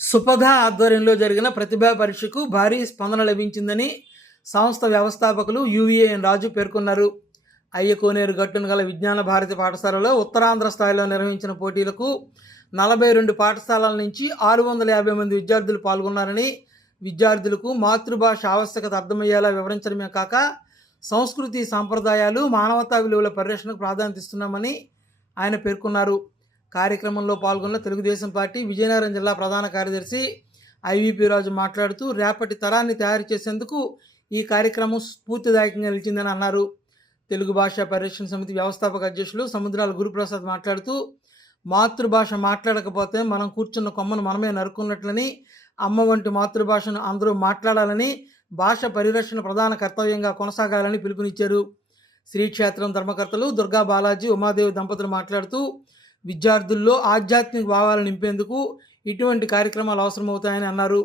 సుపథ ఆధ్వర్యంలో జరిగిన ప్రతిభా పరీక్షకు భారీ స్పందన లభించిందని సంస్థ వ్యవస్థాపకులు యువిఎన్ రాజు పేర్కొన్నారు. అయ్యకోనేరు గట్టున గల విజ్ఞాన భారతి పాఠశాలలో ఉత్తరాంధ్ర స్థాయిలో నిర్వహించిన పోటీలకు 42 పాఠశాలల నుంచి 650 మంది విద్యార్థులు పాల్గొన్నారని, విద్యార్థులకు మాతృభాష ఆవశ్యకత అర్థమయ్యేలా వివరించడమే కాక సంస్కృతి సాంప్రదాయాలు, మానవతా విలువల పరిరక్షణకు ప్రాధాన్యత ఇస్తున్నామని ఆయన పేర్కొన్నారు. కార్యక్రమంలో పాల్గొన్న తెలుగుదేశం పార్టీ విజయనగరం జిల్లా ప్రధాన కార్యదర్శి ఐవీపీ రాజు మాట్లాడుతూ, రేపటి తరాన్ని తయారు చేసేందుకు ఈ కార్యక్రమం స్ఫూర్తిదాయకంగా నిలిచిందని అన్నారు. తెలుగు భాషా పరిరక్షణ సమితి వ్యవస్థాపక అధ్యక్షులు సముద్రాల గురుప్రసాద్ మాట్లాడుతూ, మాతృభాష మాట్లాడకపోతే మనం కూర్చున్న కొమ్మను మనమే నరుకున్నట్లని, అమ్మ వంటి మాతృభాషను అందరూ మాట్లాడాలని, భాష పరిరక్షణ ప్రధాన కర్తవ్యంగా కొనసాగాలని పిలుపునిచ్చారు. శ్రీక్షేత్రం ధర్మకర్తలు దుర్గా బాలాజీ, ఉమాదేవి దంపతులు మాట్లాడుతూ, విద్యార్థుల్లో ఆధ్యాత్మిక భావాలు నింపేందుకు ఇటువంటి కార్యక్రమాలు అవసరమవుతాయని అన్నారు.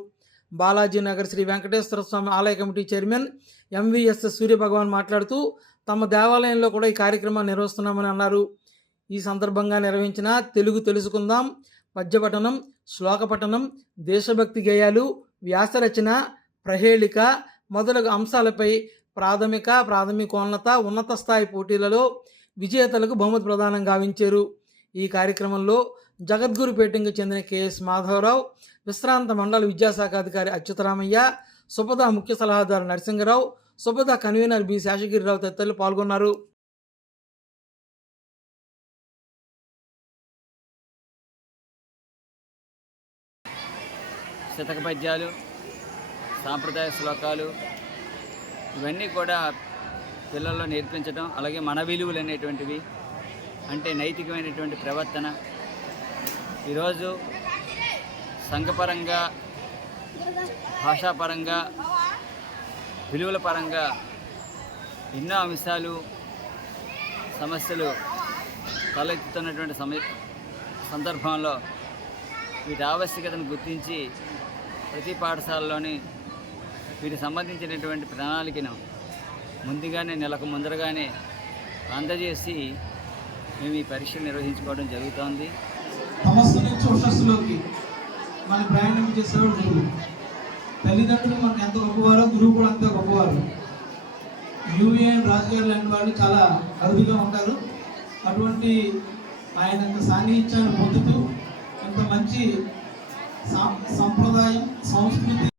బాలాజీ నగర్ శ్రీ వెంకటేశ్వర స్వామి ఆలయ కమిటీ చైర్మన్ ఎంవీఎస్ఎస్ సూర్యభగవాన్ మాట్లాడుతూ, తమ దేవాలయంలో కూడా ఈ కార్యక్రమాన్ని నిర్వహిస్తున్నామని అన్నారు. ఈ సందర్భంగా నిర్వహించిన తెలుగు తెలుసుకుందాం, పద్యపఠనం, శ్లోకపఠనం, దేశభక్తి గేయాలు, వ్యాసరచన, ప్రహేళిక మొదలగు అంశాలపై ప్రాథమికోన్నత ఉన్నత స్థాయి పోటీలలో విజేతలకు బహుమతి ప్రదానం గావించారు. ఈ కార్యక్రమంలో జగద్గురుపేటకు చెందిన కెఎస్ మాధవరావు, విశ్రాంత మండల విద్యాశాఖ అధికారి అచ్యుతరామయ్య, సుపథ ముఖ్య సలహాదారు నరసింగరావు, సుపథ కన్వీనర్ బి శేషగిరిరావు తదితరులు పాల్గొన్నారు. శతక పద్యాలు, సాంప్రదాయ శ్లోకాలు ఇవన్నీ కూడా పిల్లల్లో నేర్పించడం, అలాగే మన విలువలు అనేటువంటివి, అంటే నైతికమైనటువంటి ప్రవర్తన ఈరోజు సంఘపరంగా, భాషాపరంగా, విలువల పరంగా ఎన్నో అంశాలు, సమస్యలు తలెత్తుతున్నటువంటి సందర్భంలో వీటి ఆవశ్యకతను గుర్తించి ప్రతి పాఠశాలలోని వీటికి సంబంధించినటువంటి ప్రణాళికను ముందుగానే నెలకు ముందరగానే అందజేసి మేము ఈ పరీక్షలు నిర్వహించుకోవడం జరుగుతోంది. సమస్య నుంచి ఉషస్సులోకి మన ప్రయాణం చేసేవాడు గురువు. తల్లిదండ్రులు మనకు ఎంత గొప్పవారో గురువు కూడా అంతే గొప్పవారు. యువిఎన్ రాజు గారు లాంటి వాళ్ళు చాలా అరుదుగా ఉంటారు. అటువంటి ఆయన సాన్నిధ్యాన్ని పొందుతూ ఇంత మంచి సంప్రదాయం, సంస్కృతి,